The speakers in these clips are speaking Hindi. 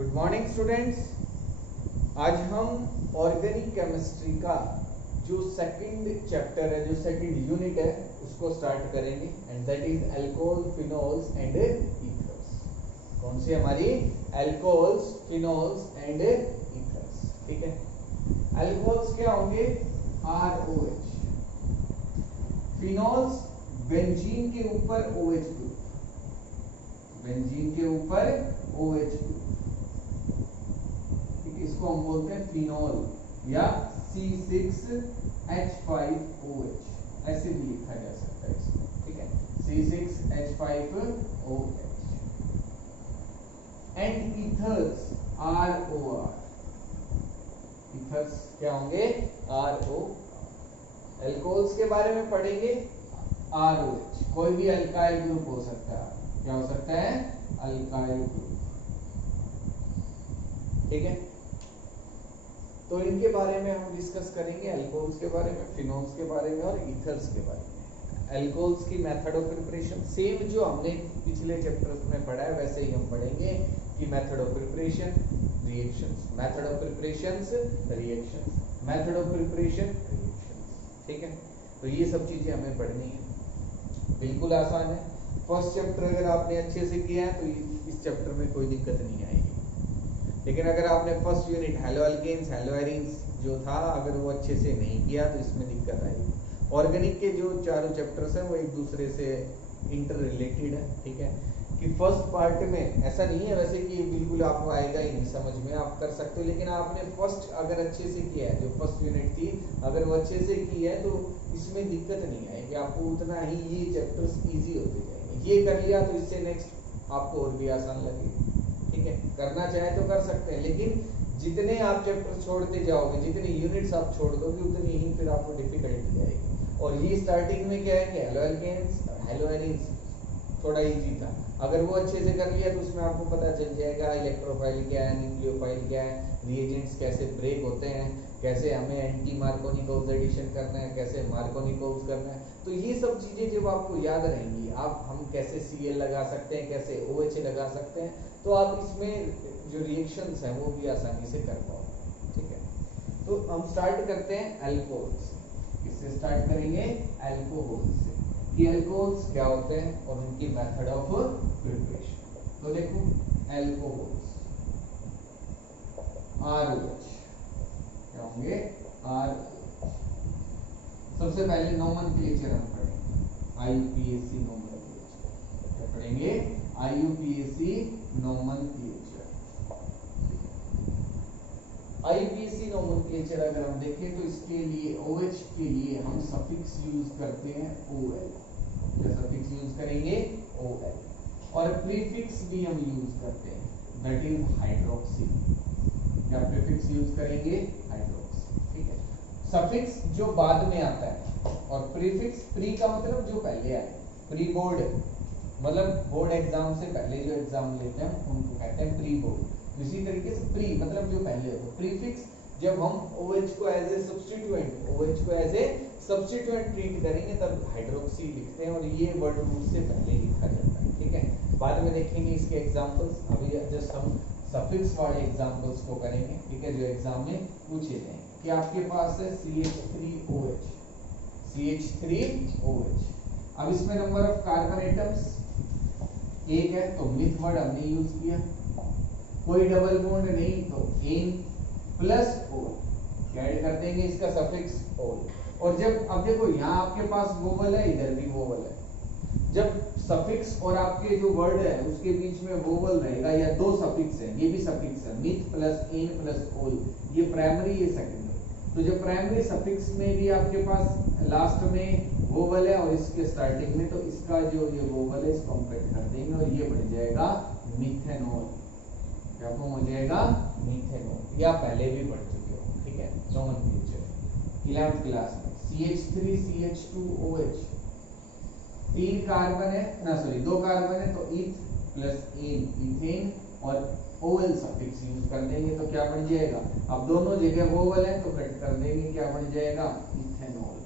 Good morning students. आज हम ऑर्गेनिक केमिस्ट्री का जो सेकंड चैप्टर है, जो सेकंड यूनिट है, उसको स्टार्ट करेंगे and that is alcohol, phenols and ethers. कौन सी हमारी? Alcohols, phenols and ethers. ठीक है। अल्कोहल्स क्या होंगे? ROH। फिनोल्स बेंजीन के ऊपर OH ग्रुप, बेंजीन के ऊपर OH ग्रुप, इसको हम बोलते हैं फिनोल या C6H5OH, ऐसे भी लिखा जा सकता है इसको। ठीक है, C6H5OH। And ethers ROR। Ethers क्या होंगे? RO। अल्कोहल्स के बारे में पढ़ेंगे ROH। कोई भी अल्काइल ग्रुप हो सकता है। क्या हो सकता है? Alkyl group. ठीक है, तो इनके बारे में हम डिस्कस करेंगे, अल्कोहल्स के बारे में, फिनोल्स के बारे में और ईथर्स के बारे में। अल्कोहल्स की मेथड ऑफ प्रिपरेशन सेम जो हमने पिछले चैप्टर्स में पढ़ा है वैसे ही हम पढ़ेंगे कि method of preparation, reactions, method of preparations, reactions, method of preparation, reactions. ठीक है, तो ये सब चीजें हमें पढ़नी है। बिल्कुल आसान है। फर्स्ट चैप्टर अगर आपने अच्छे से किया है तो इस चैप्टर में कोई दिक्कत नहीं आएगी। लेकिन अगर आपने first unit haloalkanes, haloarenes जो था, अगर वो अच्छे से नहीं किया तो इसमें दिक्कत आएगी। ऑर्गेनिक के जो चारों चैप्टर्स हैं वो एक दूसरे से इंटर रिलेटेड है। ठीक है, कि फर्स्ट पार्ट में ऐसा नहीं है वैसे कि बिल्कुल आपको आएगा ही नहीं समझ में, आप कर सकते हो, लेकिन आपने फर्स्ट अगर अच्छे से किया है, जो फर्स्ट यूनिट थी अगर वो अच्छे से की है तो इसमें दिक्कत नहीं आएगी, आपको उतना ही ये चैप्टर्स इजी होते जाएंगे। ये कर लिया तो इससे नेक्स्ट आपको और भी आसान लगेगा। ठीक है, करना चाहे तो कर सकते हैं, लेकिन जितने आप चैप्टर छोड़ते जाओगे, जितने यूनिट्स आप छोड़ दोगे, उतनी ही फिर आपको डिफिकल्टी आएगी। और ये स्टार्टिंग में क्या है कि हेलो एल्केन्स, हेलो एरीन्स थोड़ा इजी था, अगर वो अच्छे से कर लिया तो उसमें आपको पता चल जाएगा इलेक्ट्रोफाइल क्या है, न्यूक्लियोफाइल क्या है, रिएजेंट्स कैसे ब्रेक होते हैं, कैसे हमें एंटी मार्कोनिकोव्स एडिशन करना है, कैसे मार्कोनिकोव्स करना है। तो ये सब चीजें जब आपको याद रहेंगी, आप हम कैसे Cl लगा सकते हैं, कैसे OH लगा सकते हैं, तो आप इसमें जो रिएक्शंस हैं वो भी आसानी से कर पाओगे। ठीक है, तो हम स्टार्ट करते हैं अल्कोहल्स। किससे स्टार्ट करेंगे? अल्कोहल्स से, कि अल्कोहल्स क्या होते हैं और उनकी मेथड ऑफ प्रिपरेशन। तो देखो, अल्कोहल्स ROH क्या होंगे? ROH। सबसे पहले नोमेनक्लेचर हम पढ़ेंगे, IUPAC नोमेनक्लेचर। क्या पढ़ेंगे? IUPAC nomenclature. IUPAC नोमेनक्लेचर अगर हम देखें तो इसके लिए OH के लिए हम सफिक्स यूज करते हैं OL। क्या सफिक्स यूज करेंगे? OL। और प्रीफिक्स भी हम यूज करते हैं, दैट इज हाइड्रोक्सी। क्या प्रीफिक्स यूज करेंगे? हाइड्रोक्सी। ठीक है, सफिक्स जो बाद में आता है और प्रीफिक्स, प्री का मतलब जो पहले आए, प्री बोर्ड मतलब बोर्ड एग्जाम से पहले जो एग्जाम लेते हैं उनको कहते हैं प्री बोर्ड। इसी तरीके से प्री मतलब जो पहले हो। प्रीफिक्स जब हम OH को एज ए सब्स्टिट्यूएंट, OH को एज ए सब्स्टिट्यूएंट ट्रीट करेंगे तब हाइड्रोक्सी लिखते हैं, और ये वर्ड रूट से पहले लिखा जाता है। ठीक है, बाद में देखेंगे इसके एग्जांपल्स, अभी जस्ट हम सफिक्स वाले एग्जांपल्स को करेंगे। ठीक है, जो एग्जाम में पूछे जाएंगे कि आपके पास है CH3OH, CH3OH। अब इसमें नंबर ऑफ कार्बन एटम्स एक है, तो मिथ वर्ड हमने यूज किया। कोई डबल बॉन्ड नहीं तो N प्लस O ऐड कर देंगे, इसका सफिक्स OL। और जब अब देखो यहाँ आपके पास वोवल है, इधर भी वोवल है, जब सफिक्स और आपके जो वर्ड है उसके बीच में वोवल रहेगा या दो सफिक्स है, ये भी सफिक्स है, myth plus N plus OL, ये प्राइमरी, ये सेकेंडरी। तो जब प्राइमरी सफिक्स में भी आपके पास लास्ट में वोवल है और इसके स्टार्टिंग में, तो इसका जो ये वोवल है इसको हम कट कर देंगे और ये बन जाएगा मिथेनॉल। क्या फॉर्म हो जाएगा? मिथेनॉल। या पहले भी पढ़ चुके हो। ठीक है, नोमेनक्लेचर 11th क्लास में। CH3CH2OH, 3 कार्बन है ना, सॉरी 2 कार्बन है, तो ईथ प्लस एन इथेन, और OL सफिक्स यूज कर देंगे तो क्या बन जाएगा? अब दोनों जगह वोवल है तो कट कर देंगे, क्या बन जाएगा? इथेनॉल।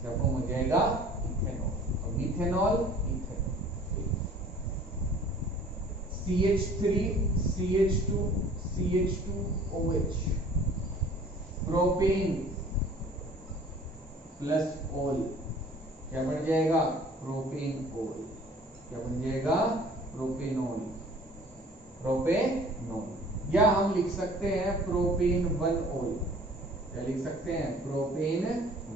क्या फॉर्म हो जाएगा? इथेनॉल। तो methanol, ethanol. CH3 CH2 CH2OH, propane plus ओल, क्या बन जाएगा? प्रोपेनोल। क्या बन जाएगा? Propanol, propanol. या हम लिख सकते हैं प्रोपेन 1-ओल। क्या लिख सकते हैं? प्रोपेन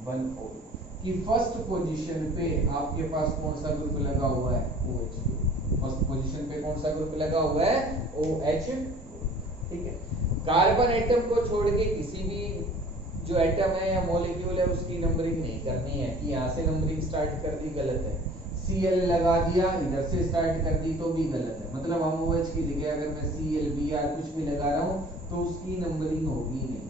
1-ओल की फर्स्ट पोजीशन पे आपके पास कौन सा ग्रुप लगा हुआ है? OH group. फर्स्ट पोजीशन पे कौन सा ग्रुप लगा हुआ है? OH। ठीक है, कार्बन एटम को छोड़ के किसी भी जो एटम है या मॉलिक्यूल है उसकी नंबरिंग नहीं करनी है कि यहाँ से नंबरिंग स्टार्ट कर दी, गलत है। Cl लगा दिया, इधर से स्टार्ट कर दी तो भी गलत है। मतलब हम OH की जगह अगर मैं Cl Br कुछ भी लगा रहा हूँ तो उसकी नंबरिंग होगी नहीं।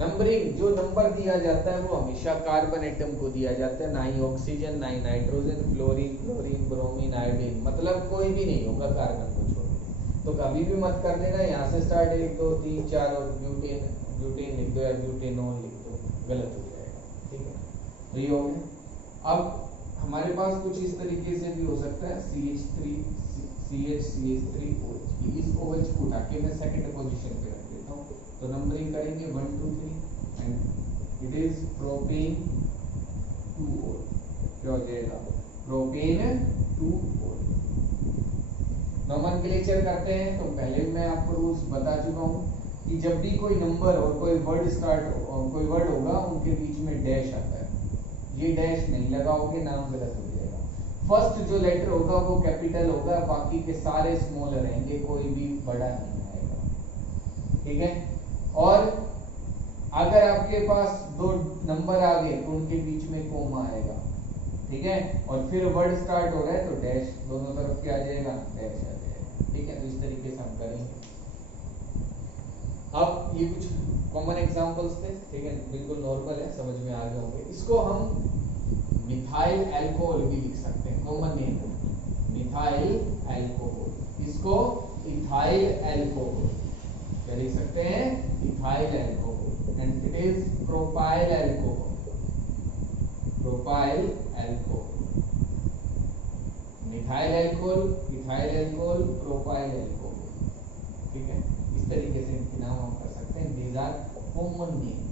नंबरिंग जो नंबर दिया जाता है वो हमेशा कार्बन एटम को दिया जाता है, ना ही ऑक्सीजन, ना ही nitrogen, fluorine, chlorine, bromine, iodine, मतलब कोई भी नहीं होगा कार्बन को छोड़ के। तो कभी भी मत कर देना यहाँ से स्टार्ट 1 2 3 4 और ब्यूटेन लिख दो या ब्यूटेनॉल लिख दो, गलत हो जाएगा। ठीक है, तो ये हो गया। अब हमारे पास कुछ इस तरीके से भी हो सकता है CH3 CH3OH की। इस OH को उठा के मैं सेकंड पोजीशन पे रख देता हूँ, तो नंबरिंग करेंगे 1 2 3 एंड इट इज प्रोपेन 2-ओल। क्या हो जाएगा? प्रोपेन 2-ओल। नोमेनक्लेचर करते हैं तो पहले मैं आपको रूल्स बता चुका हूँ कि जब भी कोई नंबर और कोई वर्ड होगा उनके बीच में डैश आता है। ये डैश नहीं लगाओगे, नाम गलत हो जाएगा। फर्स्ट जो लेटर होगा वो कैपिटल होगा, बाकी के सारे स्मॉल रहेंगे, कोई भी बड़ा नहीं आएगा। ठीक है, और अगर आपके पास 2 नंबर आ गए तो उनके बीच में कोमा आएगा। ठीक है, और फिर वर्ड स्टार्ट हो रहा है तो डैश दोनों तरफ क्या आ जाएगा? डैश आ जाएगा। ठीक है, तो इस तरीके से हम करेंगे। अब ये कुछ कॉमन एग्जांपल्स थे। ठीक है, बिल्कुल नॉर्मल है, समझ में आ गए होंगे। इसको हम मिथाइल अल्कोहल भी लिख सकते हैं, कॉमन नेम मिथाइल अल्कोहल। इसको इथाइल अल्कोहल क्या लिख सकते हैं? Ethyl alcohol. And it is propyl alcohol, propyl alcohol, methyl alcohol, ethyl alcohol, propyl alcohol. ठीक है, इस तरीके से इनके नाम हम कर सकते हैं। These are common names,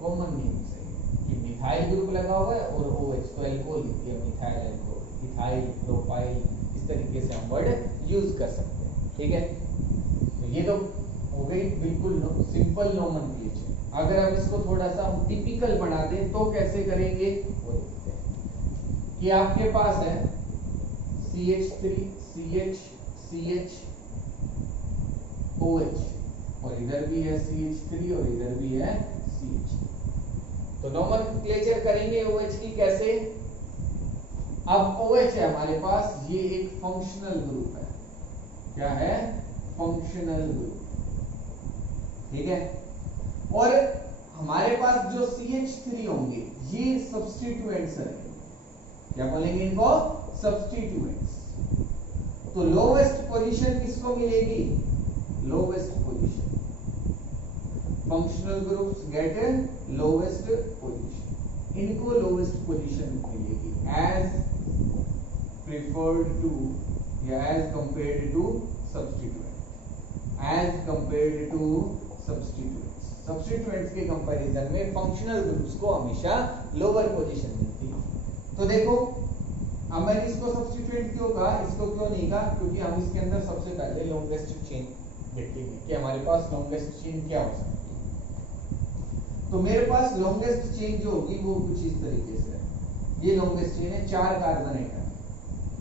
common names है कि मिथाइल ग्रुप लगा हुआ है और OH तो अल्कोहल लिख दिया, मिथाइल अल्कोहल, इथाइल, प्रोपाइल, इस तरीके से हम वर्ड यूज कर सकते हैं। ठीक है, तो ये तो हो गई बिल्कुल सिंपल नोमेनक्लेचर। अगर हम इसको थोड़ा सा हम टिपिकल बना दें तो कैसे करेंगे वो देखते हैं। कि आपके पास है CH3 CH CH OH और इधर भी है CH3 और इधर भी है CH3। तो नोमेनक्लेचर करेंगे OH की कैसे? अब OH है हमारे पास, ये एक फंक्शनल ग्रुप है। क्या है? Functional group. ठीक है, और हमारे पास जो CH3 होंगे ये सब्स्टिट्यूएंट्स रहेंगे। क्या बोलेंगे इनको? सब्स्टिट्यूएंट्स। तो लोवेस्ट पोजीशन किसको मिलेगी? Lowest position. Functional groups get lowest position, इनको लोवेस्ट पोजीशन मिलेगी एज प्रिफर्ड टू या as compared to substituent, as compared to substituents. Substituents के कंपैरिजन में फंक्शनल ग्रुप्स को हमेशा लोअर पोजीशन मिलती है। तो देखो, अब मैंने इसको सब्स्टिट्यूएंट क्यों कहा, इसको क्यों नहीं कहा? क्योंकि हम इसके अंदर सबसे पहले लॉन्गेस्ट चेन देखेंगे कि हमारे पास लॉन्गेस्ट चेन क्या हो सकती है। तो मेरे पास लॉन्गेस्ट चेन जो होगी वो कुछ इस तरीके से है। ये लॉन्गेस्ट चेन है, 4 कार्बन एटम।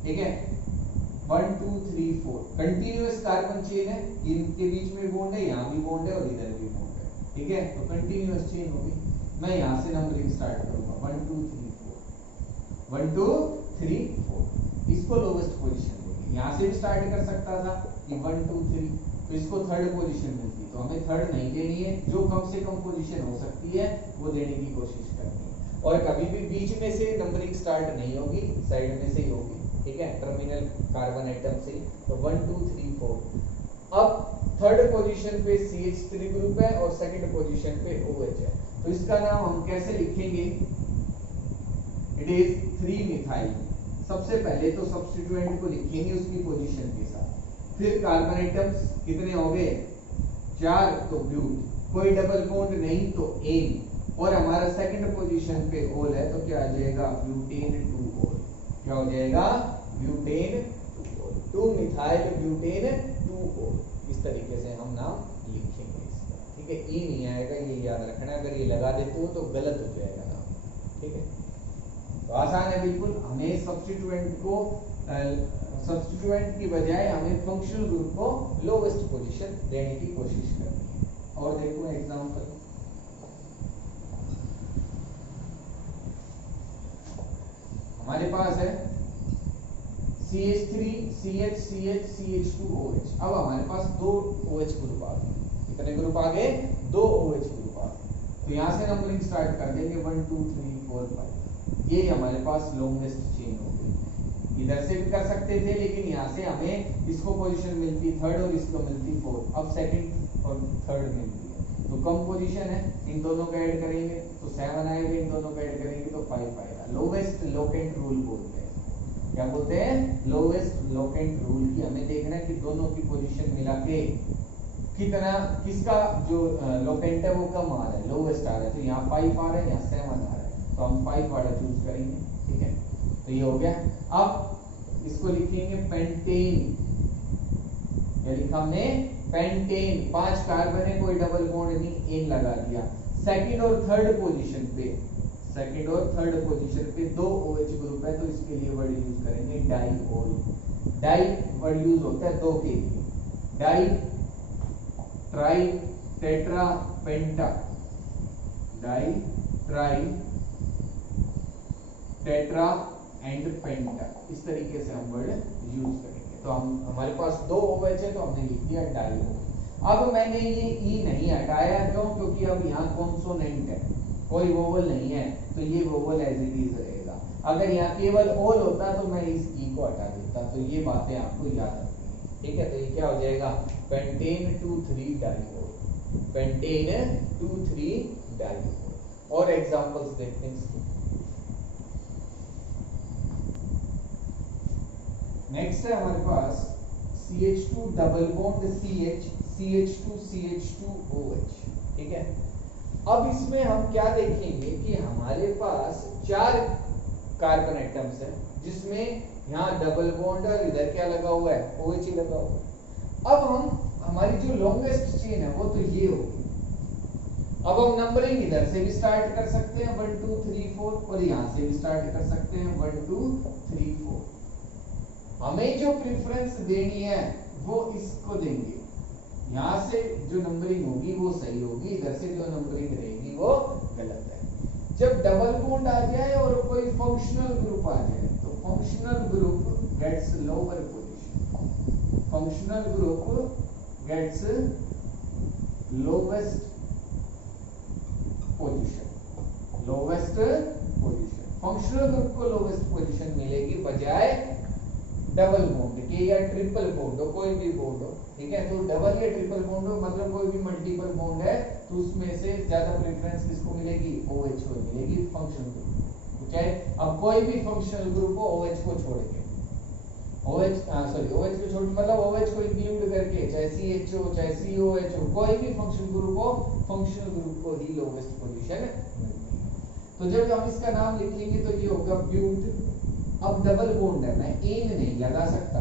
ठीक है, 1 2 3 4 कंटिन्यूअस कार्बन चेन है। इनके बीच में बॉन्ड है, यहाँ भी बॉन्ड है और इधर भी बॉन्ड है। ठीक है, तो कंटिन्यूअस चेन होगी। मैं यहाँ से नंबरिंग स्टार्ट करूंगा 1 2 3 4 1 2 3 4। इसको लोवेस्ट पोजीशन होगी। यहाँ से भी स्टार्ट कर सकता था कि 1 2 3, तो इसको थर्ड पोजीशन मिलती, तो हमें थर्ड नहीं देनी है, जो कम से कम पोजीशन हो सकती है वो देने की कोशिश करनी है। और कभी भी बीच में से नंबरिंग स्टार्ट नहीं होगी, साइड में से ही होगी। ठीक है, टर्मिनल कार्बन एटम से। तो 1 2 3 4। अब थर्ड पोजीशन पे CH3 ग्रुप है और सेकंड पोजीशन पे OH है, तो इसका नाम हम कैसे लिखेंगे? इट इज 3 मिथाइल सबसे पहले तो सब्स्टिट्यूएंट को लिखेंगे उसकी पोजीशन के साथ, फिर कार्बन एटम्स कितने हो गए 4, तो ब्यूट, कोई डबल बॉन्ड नहीं तो एन, और हमारा सेकंड पोजीशन पे ओल है तो क्या आ जाएगा ब्यूटेन 2 ओल, क्या हो जाएगा ब्यूटेन 2 ओल, 2 मिथाइल ब्यूटेन 2 ओल। इस तरीके से हम नाम लिखेंगे इसका, ठीक है। ई नहीं आएगा, ये याद रखना, अगर ये लगा देते हो तो गलत हो जाएगा नाम, ठीक है। तो आसान है बिल्कुल, हमें सब्स्टिट्यूएंट की बजाय हमें फंक्शनल ग्रुप को लोवेस्ट पोजीशन देने की कोशिश करनी है। और देखो एग्जांपल, हमारे पास है CH3 CH CH CH2 OH। अब हमारे पास 2 OH ग्रुप आ गए, कितने ग्रुप आ गए 2 OH ग्रुप आ गए। तो यहाँ से नंबरिंग स्टार्ट कर देंगे 1 2 3 4 5, ये हमारे पास लॉन्गेस्ट चेन हो गई। इधर से भी कर सकते थे लेकिन यहाँ से हमें इसको पोजीशन मिलती 3rd और इसको मिलती 4th, अब 2nd और 3rd मिलती है तो कम पोजीशन है, इन दोनों को ऐड करेंगे तो 7 आएगा, इन दोनों को ऐड करेंगे तो 5 आएगा। लोवेस्ट लोकेंट रूल बोलते हैं, क्या बोलते हैं लोवेस्ट लोकेंट रूल की हमें देखना है कि दोनों की पोजीशन मिला के कितना, किसका जो लोकेंट है वो कम आ रहा है, लोवेस्ट आ रहा है। तो यहाँ 5 आ रहा है, यहाँ 7 आ रहा है, तो हम 5 वाला चूज करेंगे, ठीक है। तो ये हो गया। अब इसको लिखेंगे पेंटेन, क्या लिखा हमने पेंटेन, 5 कार्बन है, कोई डबल बॉन्ड नहीं, एन लगा दिया। सेकंड और थर्ड पोजीशन पे 2 OH ग्रुप है तो इसके लिए वर्ड यूज करेंगे डाइओल। डाई वर्ड यूज होता है 2 के लिए, di, tri, tetra, penta, di, tri, tetra and penta, इस तरीके से हम वर्ड यूज करेंगे। तो हम हमारे पास 2 OH है तो हमने लिख दिया डाइओल। अब मैंने ये ई नहीं हटाया, क्यों? क्योंकि अब यहाँ कॉन्सोनेंट है, कोई वोवल नहीं है, तो ये वोवल एज इट इज रहेगा। अगर यहाँ केवल ओल होता तो मैं इस ई को हटा देता। तो ये बातें आपको याद रखनी है, ठीक है। तो ये क्या हो जाएगा पेंटेन 2,3 डाइओल, पेंटेन 2,3 डाइओल। और एग्जांपल्स देखते हैं इसके। नेक्स्ट है हमारे पास CH2 double bond CH CH2 CH2 OH, ठीक है। अब इसमें हम क्या देखेंगे कि हमारे पास 4 कार्बन एटम्स है, जिसमें यहाँ डबल बॉन्ड और इधर क्या लगा हुआ है OH लगा हुआ है। अब हम हमारी जो लॉन्गेस्ट चेन है वो तो ये होगी। अब हम नंबरिंग इधर से भी स्टार्ट कर सकते हैं 1 2 3 4, और यहाँ से भी स्टार्ट कर सकते हैं 1 2 3 4। हमें जो प्रेफरेंस देनी है वो इसको देंगे, यहाँ से जो नंबरिंग होगी वो सही होगी, इधर से जो नंबरिंग रहेगी वो गलत है। जब डबल बॉन्ड आ जाए और कोई फंक्शनल ग्रुप आ जाए तो functional group gets lower position, functional group gets lowest position, lowest position. Functional group को लोवेस्ट पोजीशन मिलेगी बजाय डबल बॉन्ड के या ट्रिपल बॉन्ड हो, कोई भी बॉन्ड हो, ठीक है। तो डबल या ट्रिपल बॉन्ड हो मतलब कोई भी मल्टीपल बॉन्ड है तो उसमें से ज्यादा प्रेफरेंस किसको मिलेगी OH को मिलेगी, फंक्शनल ग्रुप, ठीक है। अब कोई भी फंक्शनल ग्रुप हो OH को छोड़ के, OH को छोड़ मतलब OH को इंक्लूड करके, चाहे CH हो चाहे COH हो, कोई भी फंक्शनल ग्रुप हो, फंक्शनल ग्रुप को ही लोवेस्ट पोजीशन मिलती है। तो जब हम इसका नाम लिखेंगे तो ये होगा ब्यूट। अब डबल बॉन्ड है, मैं एन नहीं लगा सकता।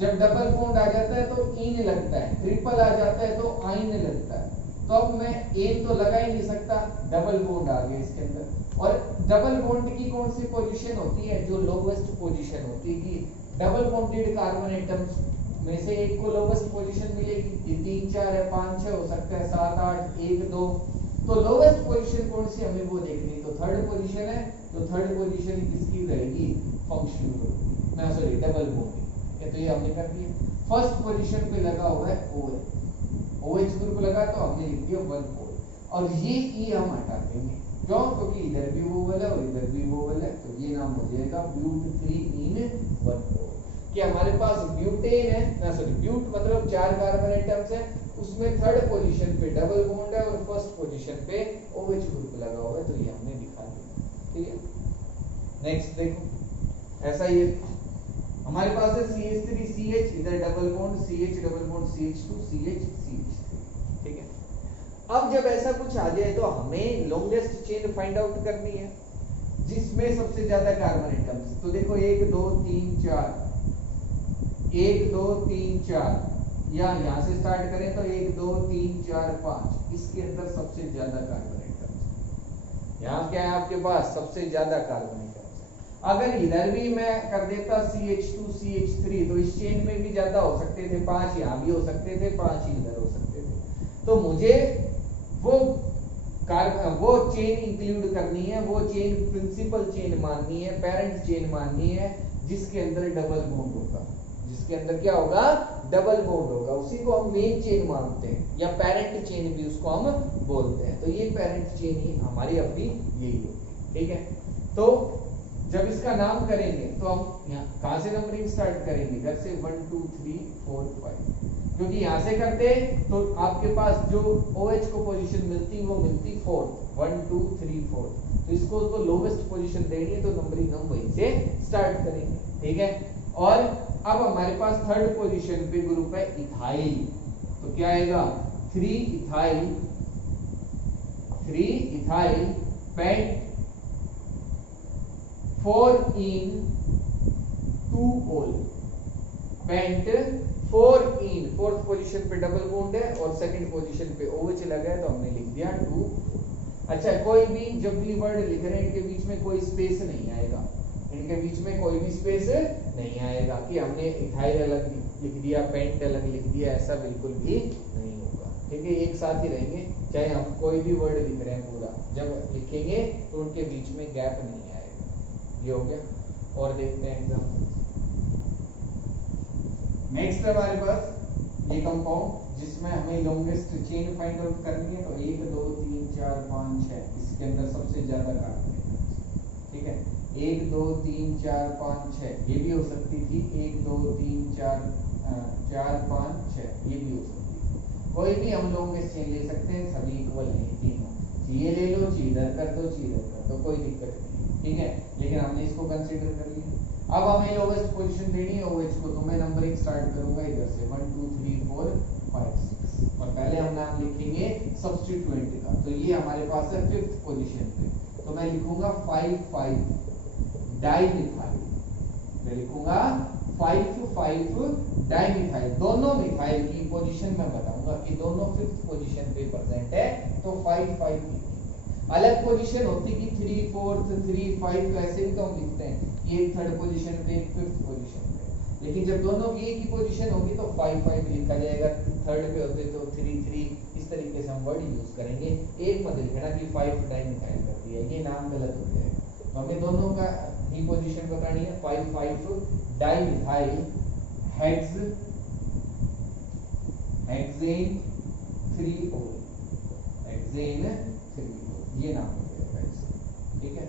जब डबल बॉन्ड आ जाता है तो इन लगता है, ट्रिपल आ जाता है तो आइन लगता है, तो अब मैं एन तो लगा ही नहीं सकता, डबल बॉन्ड आ गया इसके अंदर। और डबल बॉन्ड की कौन सी पोजीशन होती है, जो लोवेस्ट पोजीशन होती है कि डबल बॉन्डेड कार्बन एटम्स में से एक को लोवेस्ट पोजीशन मिलेगी। 3 4 है, 5 6 हो सकता है, 7 8 1 2, तो लोवेस्ट पोजीशन कौन सी हमें वो देखनी। तो 3rd पोजीशन है, तो 3rd पोजीशन किसकी रहेगी, फंक्शनल ग्रुप, ना सॉरी डबल बॉन्ड, तो ये हमने कर दिया। फर्स्ट पोजीशन पे लगा हुआ है OH ग्रुप लगा तो हमने लिख दिया 1 4, और ये ई हम हटा देंगे, क्यों? क्योंकि इधर भी वोवल है और इधर भी वोवल है, तो ये नाम हो जाएगा ब्यूट 3 इन 1 4। कि हमारे पास ब्यूटेन है, ना सॉरी ब्यूट मतलब 4 कार्बन एटम्स है, उसमें 3rd पोजीशन पे डबल बॉन्ड है और फर्स्ट पोजीशन पे OH ग्रुप लगा हुआ है, तो ये हमने दिखा दिया, ठीक है। नेक्स्ट देखो ऐसा ये हमारे पास है CH3CH, इधर double bond CH double bond CH2 CH3, ठीक है। अब जब ऐसा कुछ आ जाए तो हमें लॉन्गेस्ट चेन फाइंड आउट करनी है जिसमें सबसे ज्यादा कार्बन एटम्स। तो देखो 1 2 3 4, 1 2 3 4, या यहां से स्टार्ट करें तो 1 2 3 4 5, इसके अंदर सबसे ज्यादा कार्बन एटम्स। यहां क्या है आपके पास, सबसे ज्यादा कार्बन एटम्स। अगर इधर भी मैं कर देता CH2 CH3 तो इस चेन में भी ज्यादा हो सकते थे, 5 यहां भी हो सकते थे, 5 इधर हो सकते थे। तो मुझे वो चेन इंक्लूड करनी है, वो चेन प्रिंसिपल चेन माननी है, पेरेंट चेन माननी है जिसके अंदर डबल बॉन्ड होगा। जिसके अंदर क्या होगा, डबल बॉन्ड होगा, उसी को हम मेन चेन मानते हैं या पेरेंट चेन भी उसको हम बोलते हैं। तो ये पेरेंट चेन ही हमारी अपनी यही होगी, ठीक है। तो जब इसका नाम करेंगे तो हम यहाँ कहां से नंबरिंग स्टार्ट करेंगे, इधर से 1 2 3 4 5, क्योंकि यहां से करते तो आपके पास जो OH को पोजीशन मिलती वो मिलती 4th, 1 2 3 4। तो इसको तो लोवेस्ट पोजीशन देनी है तो नंबरिंग हम वहीं से स्टार्ट करेंगे, ठीक है। और अब हमारे पास थर्ड पोजीशन पे ग्रुप है इथाइल, तो क्या आएगा 3 ethyl pent 4 in 2 ol, pent 4 in, fourth position पे डबल बॉन्ड है और सेकंड पोजीशन पे OH लगा है तो हमने लिख दिया 2। अच्छा, कोई भी जब भी वर्ड लिख रहे हैं इनके बीच में कोई स्पेस नहीं आएगा, इनके बीच में कोई भी स्पेस नहीं आएगा कि हमने इथाइल अलग लिख दिया, पेंट अलग लिख दिया, ऐसा बिल्कुल भी नहीं होगा, ठीक है। एक साथ ही रहेंगे, चाहे हम कोई भी वर्ड लिख रहे हैं पूरा, जब लिखेंगे तो उनके बीच में गैप नहीं आएगा। ये हो गया। और देखते हैं एग्जांपल। नेक्स्ट हमारे पास ये कंपाउंड जिसमें हमें लॉन्गेस्ट चेन फाइंड आउट करनी है। तो 1 2 3 4 5 6, इसके अंदर सबसे ज्यादा कार्बन एटम्स, ठीक है। 1 2 3 4 5 6, ये भी हो सकती थी 1 2 3 4 4 5 6, ये भी हो सकती थी। कोई भी हम लॉन्गेस्ट चेन ले सकते हैं, सभी इक्वल नहीं तीनों, ये ले लो, इधर कर दो, इधर कर दो, कोई दिक्कत नहीं, ठीक है। लेकिन हमने इसको कंसीडर कर लिया। अब हमें लोवेस्ट पोजीशन देनी है OH को, तो मैं नंबरिंग स्टार्ट करूंगा इधर से 1 2 3 4 5 6, और पहले हम नाम लिखेंगे सब्स्टिट्यूएंट का। तो ये हमारे पास है 5th पोजीशन पे, तो मैं लिखूंगा 5 5 डाइमिथाइल, मैं लिखूंगा 5 5 डाइमिथाइल। दोनों मिथाइल की पोजीशन मैं बताऊंगा कि दोनों 5th पोजीशन पे प्रेजेंट है, तो 5 5 लिखेंगे। अलग पोजीशन होती कि 3 4 3 5, तो ऐसे भी तो हम लिखते हैं कि एक थर्ड पोजीशन पे, एक 5th पोजीशन पे, लेकिन जब दोनों की एक ही पोजीशन होगी तो 5 5 लिखा जाएगा। थर्ड पे होते तो 3 3, इस तरीके से हम वर्ड यूज करेंगे। एक मत लिखना कि 5 डाइमिथाइल कर दिया, ये नाम गलत हो जाएगा। तो हमें दोनों का ही पोजीशन बतानी है। 5 5 dimethyl hexane 3 ol, hexane 3 ol, ये नाम हो जाएगा इसका, ठीक है।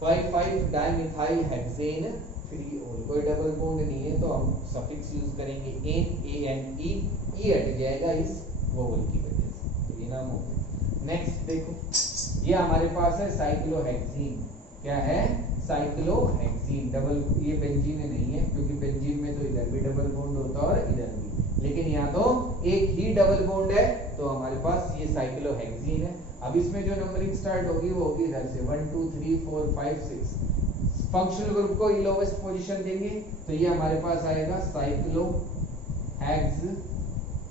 5 5 डाइमिथाइल हेक्सेन 3 ol, कोई डबल बॉन्ड नहीं है तो हम सफिक्स यूज करेंगे ANE, ई हट जाएगा इस वोवेल की वजह से, तो ये नाम हो गया। नेक्स्ट देखो, ये हमारे पास है साइक्लोहेक्सीन। क्या है, साइक्लोहेक्सीन। डबल, ये बेंजीन नहीं है क्योंकि बेंजीन में तो इधर भी डबल बॉन्ड होता है और इधर भी, लेकिन यहाँ तो एक ही डबल बॉन्ड है, तो हमारे पास ये साइक्लोहेक्सीन है। अब इसमें जो नंबरिंग स्टार्ट होगी वो होगी इधर से 1 2 3 4 5 6। फंक्शनल ग्रुप को लोवेस्ट पोजीशन देंगे तो ये हमारे पास आएगा साइक्लोहेक्स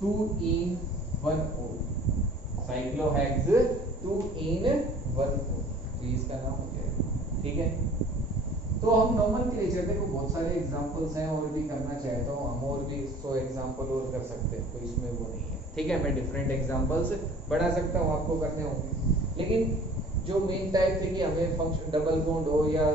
2 in 1 ol, साइक्लोहेक्स 2 in 1 ol, तो इसका नाम हो जाएगा, ठीक है। तो हम नोमेनक्लेचर, देखो बहुत सारे एग्जांपल्स हैं, और भी करना चाहे तो हम और भी 100 एग्जांपल और कर सकते हैं, तो इसमें वो नहीं है, ठीक है। मैं डिफरेंट एग्जांपल्स बढ़ा सकता हूँ, आपको करने होंगे, लेकिन जो मेन टाइप थे कि हमें फंक्शन डबल बॉन्ड हो या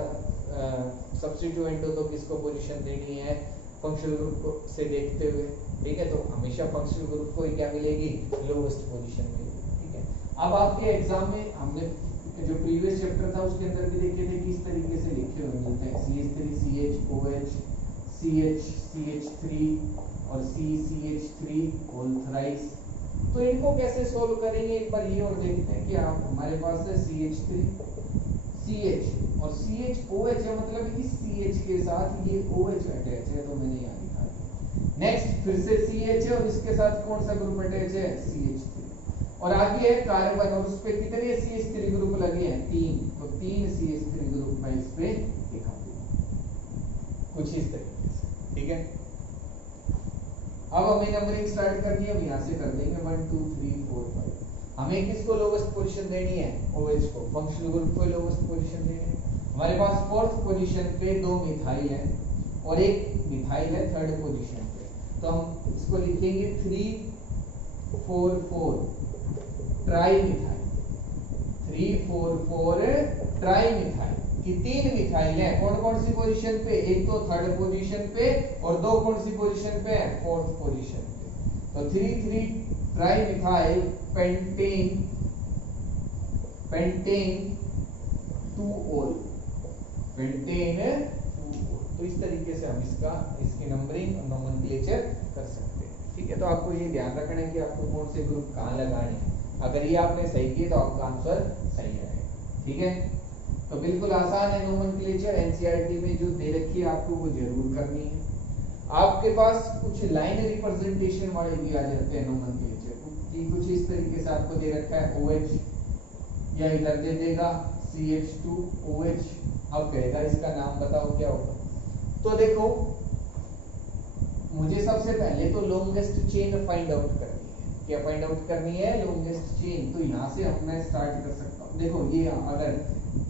सब्स्टिट्यूएंट हो तो किसको पोजीशन देनी है फंक्शनल ग्रुप को से देखते हुए, ठीक है। तो हमेशा फंक्शनल ग्रुप को क्या मिलेगी, लोवेस्ट पोजीशन मिलेगी, ठीक है। अब आपके एग्जाम में हमने जो प्रीवियस चैप्टर था उसके अंदर भी देखे थे किस तरीके से लिखे हुए मिलते हैं, CH3 CH OH CH CH3 और CH3 होल थ्राइस। तो इनको कैसे सोल्व करेंगे एक बार ये और देखते हैं कि आप हमारे पास है CH3 CH और CHOH है, मतलब कि CH के साथ ये OH अटैच है, तो मैंने यहाँ लिखा है। नेक्स्ट फिर से CH है और इसके साथ कौन सा ग्रुप अटैच है, CH3 और आगे है कार्बन और उस पे कितने CH3 ग्रुप लगे हैं, 3, तो 3 CH3 ग्रुप मैं इस पे दिखा दूंगा कुछ इस तरीके से, ठीक है। अब हमें नंबरिंग स्टार्ट करनी है, अब यहाँ से कर देंगे 1 2 3 4 5। हमें किसको लोवेस्ट पोजीशन देनी है, OH को, फंक्शनल ग्रुप को लोवेस्ट पोजीशन देनी है। हमारे पास फोर्थ पोजीशन पे 2 मिथाइल है और एक मिथाइल है थर्ड पोजीशन पे, तो हम इसको लिखेंगे 3 4 4 ट्राई मिथाइल, 3 4 4 ट्राई मिथाइल कि 3 मिथाइल है। कौन कौन सी पोजीशन पे, एक तो थर्ड पोजीशन पे और 2 कौन सी पोजीशन पे है, फोर्थ पोजीशन पे। तो 3 3 ट्राई मिथाइल पेंटेन 2 ओल, पेंटेन 2 ओल। तो इस तरीके से हम इसकी नंबरिंग और नोमेनक्लेचर कर सकते हैं, ठीक है। तो आपको ये ध्यान रखना है कि आपको कौन से ग्रुप कहाँ लगाने हैं। अगर ये आपने सही किए तो आपका आंसर सही आएगा, ठीक है। तो बिल्कुल आसान है नोमेनक्लेचर, एनसीईआरटी में जो दे रखी है आपको वो जरूर करनी है। आपके पास कुछ लाइन रिप्रेजेंटेशन वाले भी आ जाते हैं नोमेनक्लेचर की, कुछ इस तरीके से आपको दे रखा है OH या इधर दे देगा CH2OH, अब कहेगा इसका नाम बताओ क्या होगा। तो देखो मुझे सबसे पहले तो लॉन्गेस्ट चेन फाइंड आउट करनी है, क्या फाइंड आउट करनी है, लॉन्गेस्ट चेन। तो यहाँ से हम मैं स्टार्ट कर सकता हूँ। देखो ये अगर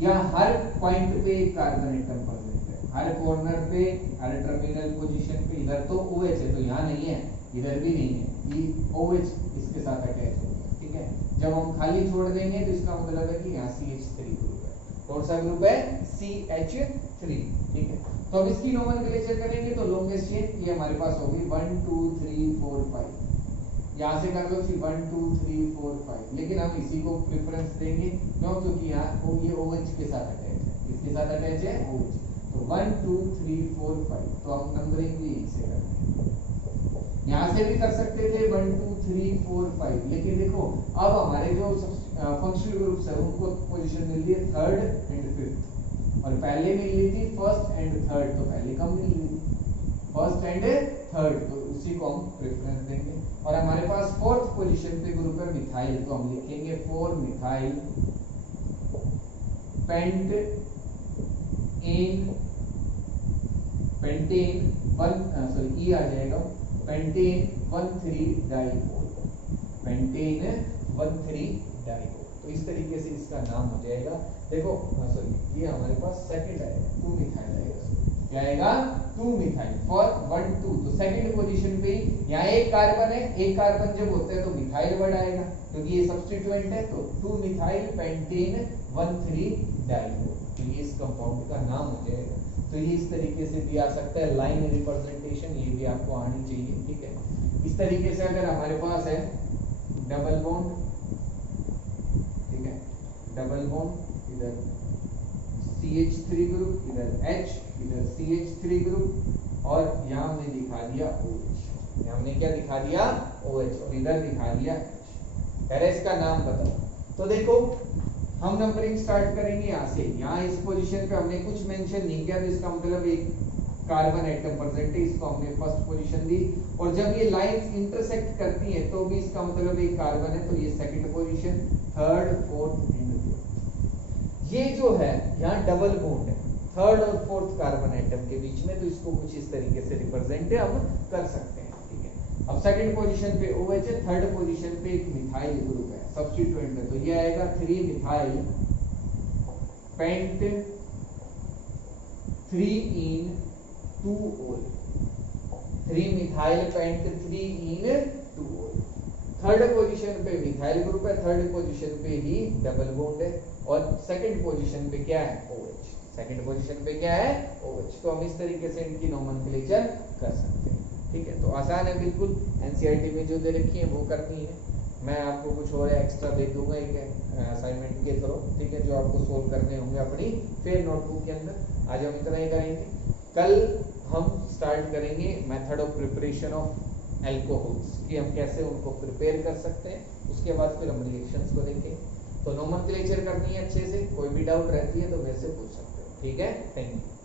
यहाँ हर पॉइंट पे एक कार्बन एटम प्रेजेंट है, हर कॉर्नर पे, हर टर्मिनल पोजीशन पे, इधर तो OH है तो यहाँ नहीं है, इधर भी नहीं है, ये OH इसके साथ अटैच हो गया, ठीक है। जब हम खाली छोड़ देंगे तो इसका मतलब है कि यहाँ CH3 ग्रुप है। कौन सा ग्रुप है, CH3, ठीक है। तो अब इसकी नोमेनक्लेचर करेंगे तो लॉन्गेस्ट चेन ये हमारे पास होगी 1 2 3 4 5, यहाँ से कर लो फिर 1 2 3 4 5, लेकिन हम इसी को प्रेफरेंस देंगे क्यों, क्योंकि यहाँ ये OH के साथ अटैच है, इसके साथ अटैच है OH। तो 1 2 3 4 5, तो हम नंबरिंग भी इसे करते हैं। यहाँ से भी कर सकते थे 1 2 3 4 5, लेकिन देखो अब हमारे जो फंक्शनल ग्रुप्स है उनको पोजीशन मिल रही है थर्ड एंड फिफ्थ, और पहले मिल रही थी फर्स्ट एंड थर्ड, तो पहले कम मिल रही थी फर्स्ट एंड थर्ड, तो उसी को हम प्रेफरेंस देंगे। और हमारे पास फोर्थ पोजीशन पे ग्रुप है मिथाइल, तो हम लिखेंगे 4 मिथाइल पेंटेन 1 ई आ जाएगा, पेंटेन 1,3 डाइओल, पेंटेन 1,3 डाइओल। तो इस तरीके से इसका नाम हो जाएगा। देखो सॉरी ये हमारे पास सेकंड आएगा, 2 मिथाइल आएगा, क्या आएगा 2 मिथाइल फॉर 1 2, तो सेकंड पोजीशन पे यहाँ एक कार्बन है, एक कार्बन जब होता है तो मिथाइल वर्ड आएगा क्योंकि ये सब्स्टिट्यूएंट है, तो 2 मिथाइल पेंटेन 1,3 डाइओल, तो ये इस कंपाउंड का नाम हो जाएगा। तो ये इस तरीके से भी आ सकता है, लाइन रिप्रेजेंटेशन ये भी आपको आनी चाहिए, ठीक है। इस तरीके से अगर हमारे पास है डबल बॉन्ड, ठीक है, डबल बॉन्ड, इधर CH3 ग्रुप, इधर H, इधर CH3 ग्रुप, और यहाँ हमने दिखा दिया OH, यहाँ हमने क्या दिखा दिया OH, और इधर दिखा दिया H। पहले इसका नाम बताओ। तो देखो हम नंबरिंग स्टार्ट करेंगे यहाँ से, यहाँ इस पोजीशन पे हमने कुछ मेंशन नहीं किया, तो इसका मतलब एक कार्बन एटम प्रेजेंट है, इसको हमने फर्स्ट पोजीशन दी, और जब ये लाइंस इंटरसेक्ट करती हैं तो भी इसका मतलब एक कार्बन है, तो ये second position, third fourth and fifth. ये जो है यहाँ डबल बॉन्ड है थर्ड और फोर्थ कार्बन एटम के बीच में, तो इसको कुछ इस तरीके से रिप्रेजेंट हम कर सकते हैं, ठीक है। अब सेकंड पोजीशन पे OH है, थर्ड पोजीशन पे एक मिथाइल ग्रुप है, सब्स्टिट्यूएंट है, तो ये आएगा 3 मिथाइल पेंट 3 इन 2 ओल, 3 मिथाइल पेंट 3 इन 2 ओल। थर्ड पोजीशन पे मिथाइल ग्रुप है, थर्ड पोजीशन पे ही डबल बॉन्ड है, और सेकंड पोजीशन पे क्या है OH, सेकंड पोजीशन पे क्या है OH। तो हम इस तरीके से इनकी नोमेनक्लेचर कर सकते हैं, ठीक है। तो आसान है बिल्कुल, एनसीईआरटी में जो दे रखी है वो करनी है। मैं आपको कुछ और एक्स्ट्रा दे दूंगा एक असाइनमेंट के थ्रू, ठीक है, जो आपको सोल्व करने होंगे अपनी फिर नोटबुक के अंदर। आज हम इतना ही करेंगे, कल हम स्टार्ट करेंगे method of preparation of alcohols कि हम कैसे उनको प्रिपेयर कर सकते हैं, उसके बाद फिर हम रिएक्शंस को देखेंगे। तो नोमेनक्लेचर करनी है अच्छे से, कोई भी डाउट रहती है तो मेरे से पूछ सकते हो। ठीक है, थैंक यू।